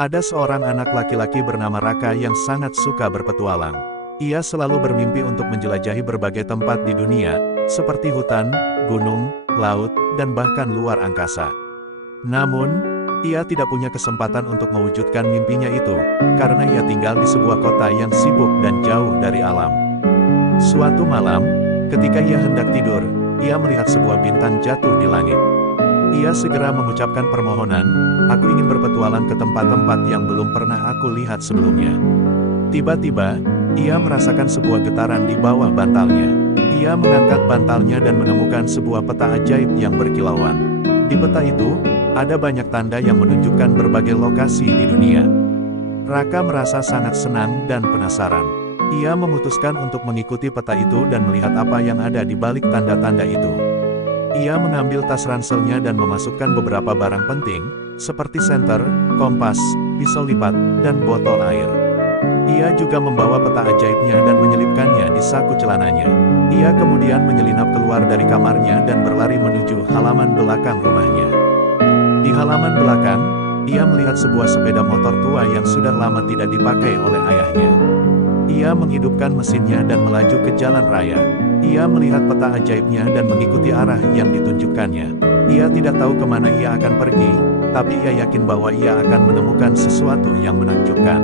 Ada seorang anak laki-laki bernama Raka yang sangat suka berpetualang. Ia selalu bermimpi untuk menjelajahi berbagai tempat di dunia, seperti hutan, gunung, laut, dan bahkan luar angkasa. Namun, ia tidak punya kesempatan untuk mewujudkan mimpinya itu, karena ia tinggal di sebuah kota yang sibuk dan jauh dari alam. Suatu malam, ketika ia hendak tidur, ia melihat sebuah bintang jatuh di langit. Ia segera mengucapkan permohonan, "Aku ingin berpetualang ke tempat-tempat yang belum pernah aku lihat sebelumnya." Tiba-tiba, ia merasakan sebuah getaran di bawah bantalnya. Ia mengangkat bantalnya dan menemukan sebuah peta ajaib yang berkilauan. Di peta itu, ada banyak tanda yang menunjukkan berbagai lokasi di dunia. Raka merasa sangat senang dan penasaran. Ia memutuskan untuk mengikuti peta itu dan melihat apa yang ada di balik tanda-tanda itu. Ia mengambil tas ranselnya dan memasukkan beberapa barang penting, seperti senter, kompas, pisau lipat, dan botol air. Ia juga membawa peta ajaibnya dan menyelipkannya di saku celananya. Ia kemudian menyelinap keluar dari kamarnya dan berlari menuju halaman belakang rumahnya. Di halaman belakang, ia melihat sebuah sepeda motor tua yang sudah lama tidak dipakai oleh ayahnya. Ia menghidupkan mesinnya dan melaju ke jalan raya. Ia melihat peta ajaibnya dan mengikuti arah yang ditunjukkannya. Ia tidak tahu kemana ia akan pergi, tapi ia yakin bahwa ia akan menemukan sesuatu yang menakjubkan.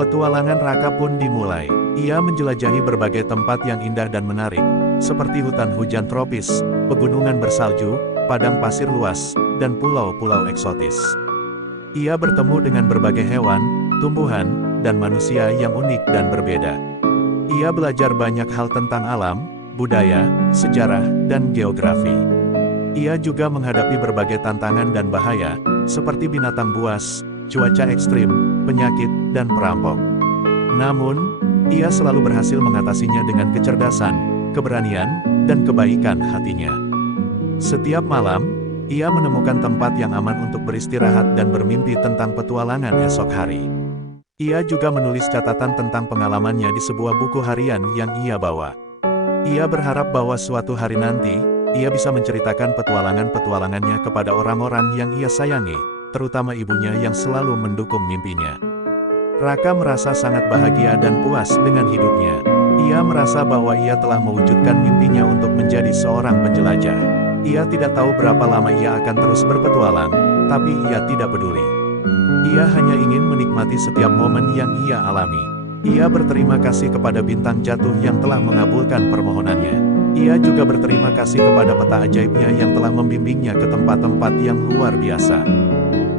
Petualangan Raka pun dimulai. Ia menjelajahi berbagai tempat yang indah dan menarik, seperti hutan hujan tropis, pegunungan bersalju, padang pasir luas, dan pulau-pulau eksotis. Ia bertemu dengan berbagai hewan, tumbuhan, dan manusia yang unik dan berbeda. Ia belajar banyak hal tentang alam, budaya, sejarah, dan geografi. Ia juga menghadapi berbagai tantangan dan bahaya, seperti binatang buas, cuaca ekstrim, penyakit, dan perampok. Namun, ia selalu berhasil mengatasinya dengan kecerdasan, keberanian, dan kebaikan hatinya. Setiap malam, ia menemukan tempat yang aman untuk beristirahat dan bermimpi tentang petualangan esok hari. Ia juga menulis catatan tentang pengalamannya di sebuah buku harian yang ia bawa. Ia berharap bahwa suatu hari nanti, ia bisa menceritakan petualangan-petualangannya kepada orang-orang yang ia sayangi, terutama ibunya yang selalu mendukung mimpinya. Raka merasa sangat bahagia dan puas dengan hidupnya. Ia merasa bahwa ia telah mewujudkan mimpinya untuk menjadi seorang penjelajah. Ia tidak tahu berapa lama ia akan terus berpetualang, tapi ia tidak peduli. Ia hanya ingin menikmati setiap momen yang ia alami. Ia berterima kasih kepada bintang jatuh yang telah mengabulkan permohonannya. Ia juga berterima kasih kepada peta ajaibnya yang telah membimbingnya ke tempat-tempat yang luar biasa.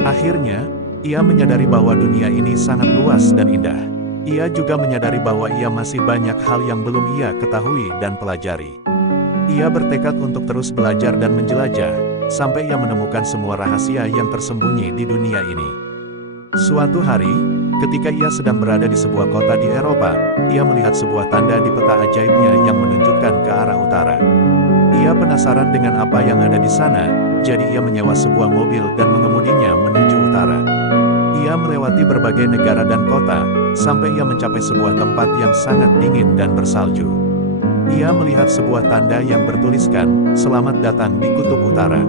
Akhirnya, ia menyadari bahwa dunia ini sangat luas dan indah. Ia juga menyadari bahwa ia masih banyak hal yang belum ia ketahui dan pelajari. Ia bertekad untuk terus belajar dan menjelajah, sampai ia menemukan semua rahasia yang tersembunyi di dunia ini. Suatu hari, ketika ia sedang berada di sebuah kota di Eropa, ia melihat sebuah tanda di peta ajaibnya yang menunjukkan ke arah utara. Ia penasaran dengan apa yang ada di sana, jadi ia menyewa sebuah mobil dan mengemudinya menuju utara. Ia melewati berbagai negara dan kota, sampai ia mencapai sebuah tempat yang sangat dingin dan bersalju. Ia melihat sebuah tanda yang bertuliskan, "Selamat datang di Kutub Utara."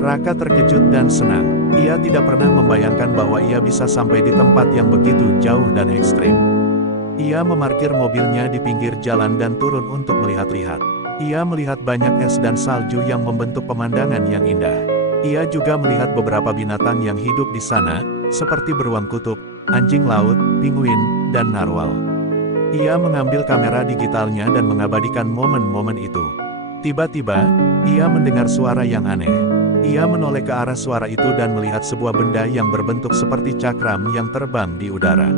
Raka terkejut dan senang. Ia tidak pernah membayangkan bahwa ia bisa sampai di tempat yang begitu jauh dan ekstrim. Ia memarkir mobilnya di pinggir jalan dan turun untuk melihat-lihat. Ia melihat banyak es dan salju yang membentuk pemandangan yang indah. Ia juga melihat beberapa binatang yang hidup di sana, seperti beruang kutub, anjing laut, pinguin, dan narwal. Ia mengambil kamera digitalnya dan mengabadikan momen-momen itu. Tiba-tiba, ia mendengar suara yang aneh. Ia menoleh ke arah suara itu dan melihat sebuah benda yang berbentuk seperti cakram yang terbang di udara.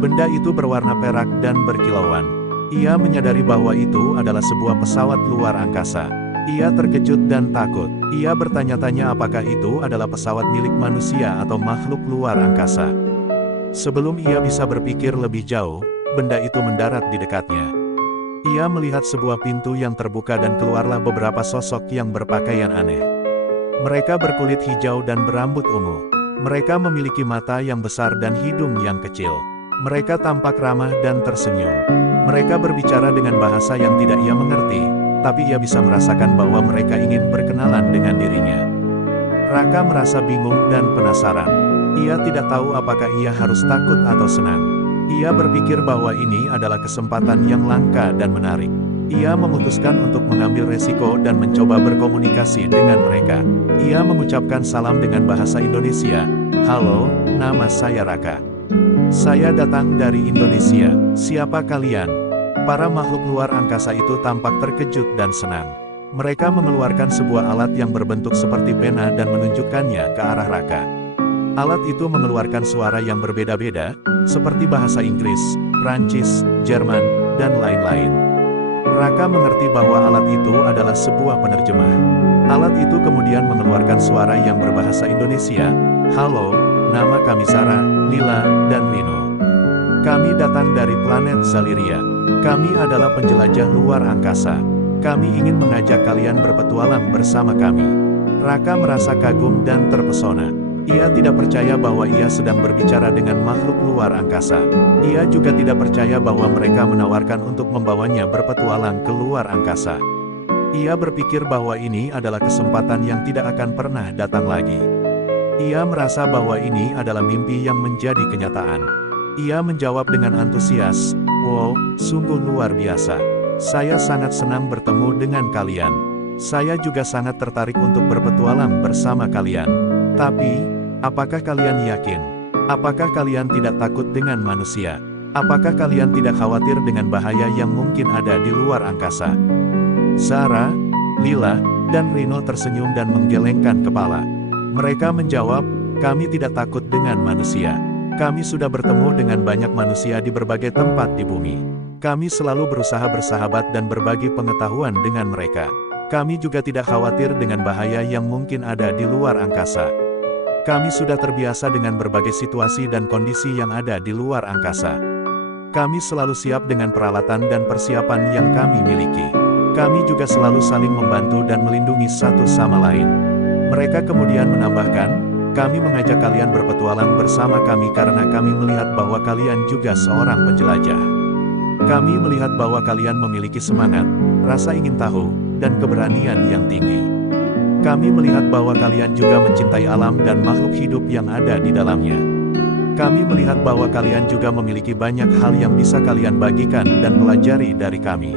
Benda itu berwarna perak dan berkilauan. Ia menyadari bahwa itu adalah sebuah pesawat luar angkasa. Ia terkejut dan takut. Ia bertanya-tanya apakah itu adalah pesawat milik manusia atau makhluk luar angkasa. Sebelum ia bisa berpikir lebih jauh, benda itu mendarat di dekatnya. Ia melihat sebuah pintu yang terbuka dan keluarlah beberapa sosok yang berpakaian aneh. Mereka berkulit hijau dan berambut ungu. Mereka memiliki mata yang besar dan hidung yang kecil. Mereka tampak ramah dan tersenyum. Mereka berbicara dengan bahasa yang tidak ia mengerti, tapi ia bisa merasakan bahwa mereka ingin berkenalan dengan dirinya. Raka merasa bingung dan penasaran. Ia tidak tahu apakah ia harus takut atau senang. Ia berpikir bahwa ini adalah kesempatan yang langka dan menarik. Ia memutuskan untuk mengambil resiko dan mencoba berkomunikasi dengan mereka. Ia mengucapkan salam dengan bahasa Indonesia. "Halo, nama saya Raka. Saya datang dari Indonesia. Siapa kalian?" Para makhluk luar angkasa itu tampak terkejut dan senang. Mereka mengeluarkan sebuah alat yang berbentuk seperti pena dan menunjukkannya ke arah Raka. Alat itu mengeluarkan suara yang berbeda-beda, seperti bahasa Inggris, Prancis, Jerman, dan lain-lain. Raka mengerti bahwa alat itu adalah sebuah penerjemah. Alat itu kemudian mengeluarkan suara yang berbahasa Indonesia. "Halo, nama kami Sarah, Lila, dan Rino. Kami datang dari planet Zaliria. Kami adalah penjelajah luar angkasa. Kami ingin mengajak kalian berpetualang bersama kami." Raka merasa kagum dan terpesona. Ia tidak percaya bahwa ia sedang berbicara dengan makhluk luar angkasa. Ia juga tidak percaya bahwa mereka menawarkan untuk membawanya berpetualang ke luar angkasa. Ia berpikir bahwa ini adalah kesempatan yang tidak akan pernah datang lagi. Ia merasa bahwa ini adalah mimpi yang menjadi kenyataan. Ia menjawab dengan antusias, "Wow, sungguh luar biasa. Saya sangat senang bertemu dengan kalian. Saya juga sangat tertarik untuk berpetualang bersama kalian. Tapi, apakah kalian yakin? Apakah kalian tidak takut dengan manusia? Apakah kalian tidak khawatir dengan bahaya yang mungkin ada di luar angkasa?" Sarah, Lila, dan Rino tersenyum dan menggelengkan kepala. Mereka menjawab, "Kami tidak takut dengan manusia. Kami sudah bertemu dengan banyak manusia di berbagai tempat di bumi. Kami selalu berusaha bersahabat dan berbagi pengetahuan dengan mereka. Kami juga tidak khawatir dengan bahaya yang mungkin ada di luar angkasa. Kami sudah terbiasa dengan berbagai situasi dan kondisi yang ada di luar angkasa. Kami selalu siap dengan peralatan dan persiapan yang kami miliki. Kami juga selalu saling membantu dan melindungi satu sama lain." Mereka kemudian menambahkan, "Kami mengajak kalian berpetualang bersama kami karena kami melihat bahwa kalian juga seorang penjelajah. Kami melihat bahwa kalian memiliki semangat, rasa ingin tahu, dan keberanian yang tinggi. Kami melihat bahwa kalian juga mencintai alam dan makhluk hidup yang ada di dalamnya. Kami melihat bahwa kalian juga memiliki banyak hal yang bisa kalian bagikan dan pelajari dari kami.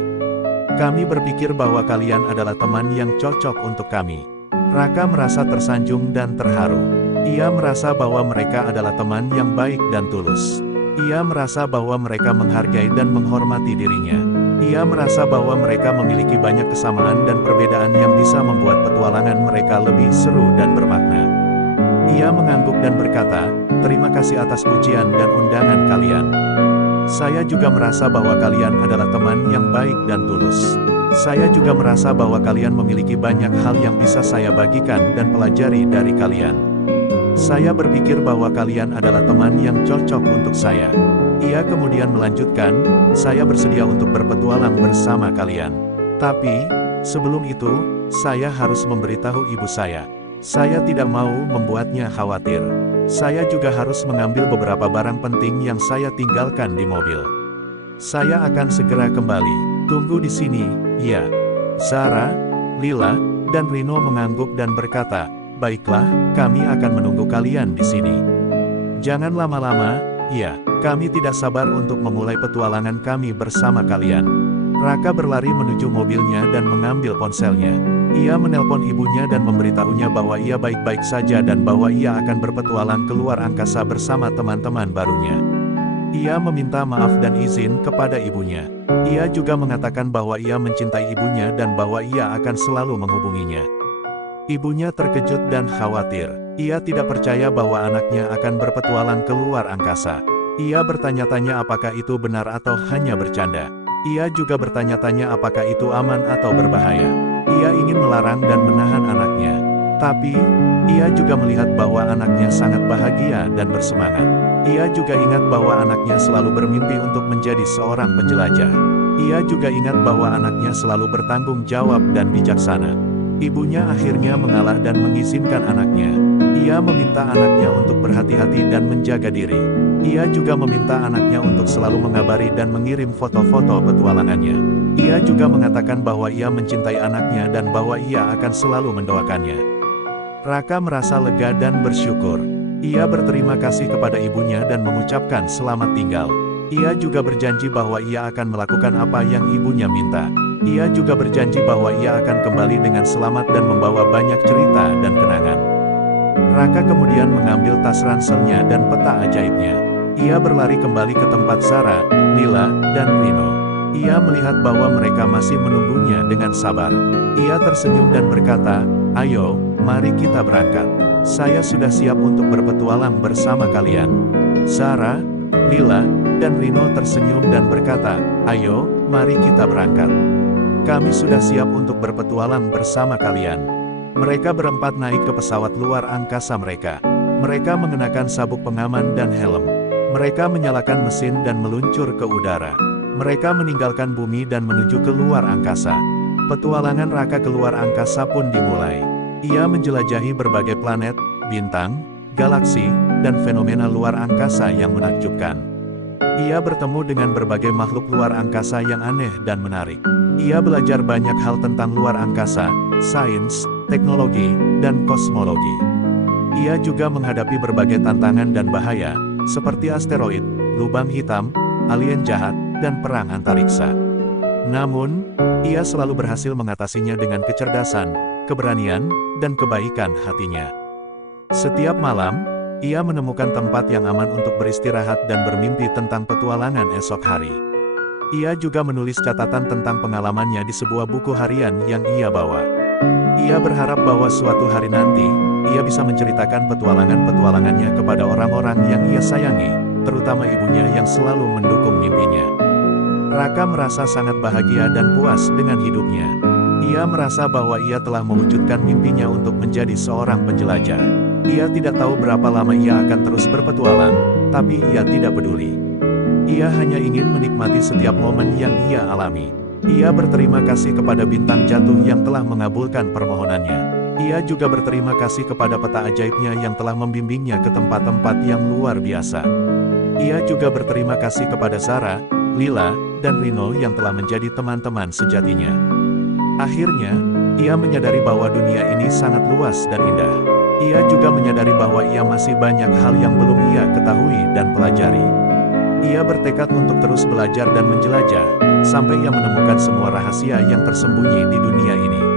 Kami berpikir bahwa kalian adalah teman yang cocok untuk kami." Raka merasa tersanjung dan terharu. Ia merasa bahwa mereka adalah teman yang baik dan tulus. Ia merasa bahwa mereka menghargai dan menghormati dirinya. Ia merasa bahwa mereka memiliki banyak kesamaan dan perbedaan yang bisa membuat petualangan mereka lebih seru dan bermakna. Ia mengangguk dan berkata, "Terima kasih atas pujian dan undangan kalian. Saya juga merasa bahwa kalian adalah teman yang baik dan tulus. Saya juga merasa bahwa kalian memiliki banyak hal yang bisa saya bagikan dan pelajari dari kalian. Saya berpikir bahwa kalian adalah teman yang cocok untuk saya." Ia kemudian melanjutkan, "Saya bersedia untuk berpetualang bersama kalian. Tapi, sebelum itu, saya harus memberitahu ibu saya. Saya tidak mau membuatnya khawatir. Saya juga harus mengambil beberapa barang penting yang saya tinggalkan di mobil. Saya akan segera kembali. Tunggu di sini, ya." Sarah, Lila, dan Rino mengangguk dan berkata, "Baiklah, kami akan menunggu kalian di sini. Jangan lama-lama, ya. Kami tidak sabar untuk memulai petualangan kami bersama kalian." Raka berlari menuju mobilnya dan mengambil ponselnya. Ia menelpon ibunya dan memberitahunya bahwa ia baik-baik saja dan bahwa ia akan berpetualang ke luar angkasa bersama teman-teman barunya. Ia meminta maaf dan izin kepada ibunya. Ia juga mengatakan bahwa ia mencintai ibunya dan bahwa ia akan selalu menghubunginya. Ibunya terkejut dan khawatir. Ia tidak percaya bahwa anaknya akan berpetualang ke luar angkasa. Ia bertanya-tanya apakah itu benar atau hanya bercanda. Ia juga bertanya-tanya apakah itu aman atau berbahaya. Ia ingin melarang dan menahan anaknya. Tapi, ia juga melihat bahwa anaknya sangat bahagia dan bersemangat. Ia juga ingat bahwa anaknya selalu bermimpi untuk menjadi seorang penjelajah. Ia juga ingat bahwa anaknya selalu bertanggung jawab dan bijaksana. Ibunya akhirnya mengalah dan mengizinkan anaknya. Ia meminta anaknya untuk berhati-hati dan menjaga diri. Ia juga meminta anaknya untuk selalu mengabari dan mengirim foto-foto petualangannya. Ia juga mengatakan bahwa ia mencintai anaknya dan bahwa ia akan selalu mendoakannya. Raka merasa lega dan bersyukur. Ia berterima kasih kepada ibunya dan mengucapkan selamat tinggal. Ia juga berjanji bahwa ia akan melakukan apa yang ibunya minta. Ia juga berjanji bahwa ia akan kembali dengan selamat dan membawa banyak cerita dan kenangan. Raka kemudian mengambil tas ranselnya dan peta ajaibnya. Ia berlari kembali ke tempat Sarah, Lila, dan Rino. Ia melihat bahwa mereka masih menunggunya dengan sabar. Ia tersenyum dan berkata, "Ayo, mari kita berangkat. Saya sudah siap untuk berpetualang bersama kalian." Sarah, Lila, dan Rino tersenyum dan berkata, "Ayo, mari kita berangkat. Kami sudah siap untuk berpetualang bersama kalian." Mereka berempat naik ke pesawat luar angkasa mereka. Mereka mengenakan sabuk pengaman dan helm. Mereka menyalakan mesin dan meluncur ke udara. Mereka meninggalkan bumi dan menuju ke luar angkasa. Petualangan Raka ke luar angkasa pun dimulai. Ia menjelajahi berbagai planet, bintang, galaksi, dan fenomena luar angkasa yang menakjubkan. Ia bertemu dengan berbagai makhluk luar angkasa yang aneh dan menarik. Ia belajar banyak hal tentang luar angkasa, sains, teknologi, dan kosmologi. Ia juga menghadapi berbagai tantangan dan bahaya, seperti asteroid, lubang hitam, alien jahat, dan perang antariksa. Namun, ia selalu berhasil mengatasinya dengan kecerdasan, keberanian, dan kebaikan hatinya. Setiap malam, ia menemukan tempat yang aman untuk beristirahat dan bermimpi tentang petualangan esok hari. Ia juga menulis catatan tentang pengalamannya di sebuah buku harian yang ia bawa. Ia berharap bahwa suatu hari nanti, ia bisa menceritakan petualangan-petualangannya kepada orang-orang yang ia sayangi, terutama ibunya yang selalu mendukung mimpinya. Raka merasa sangat bahagia dan puas dengan hidupnya. Ia merasa bahwa ia telah mewujudkan mimpinya untuk menjadi seorang penjelajah. Ia tidak tahu berapa lama ia akan terus berpetualang, tapi ia tidak peduli. Ia hanya ingin menikmati setiap momen yang ia alami. Ia berterima kasih kepada bintang jatuh yang telah mengabulkan permohonannya. Ia juga berterima kasih kepada peta ajaibnya yang telah membimbingnya ke tempat-tempat yang luar biasa. Ia juga berterima kasih kepada Sarah, Lila, dan Rino yang telah menjadi teman-teman sejatinya. Akhirnya, ia menyadari bahwa dunia ini sangat luas dan indah. Ia juga menyadari bahwa ia masih banyak hal yang belum ia ketahui dan pelajari. Ia bertekad untuk terus belajar dan menjelajah, sampai ia menemukan semua rahasia yang tersembunyi di dunia ini.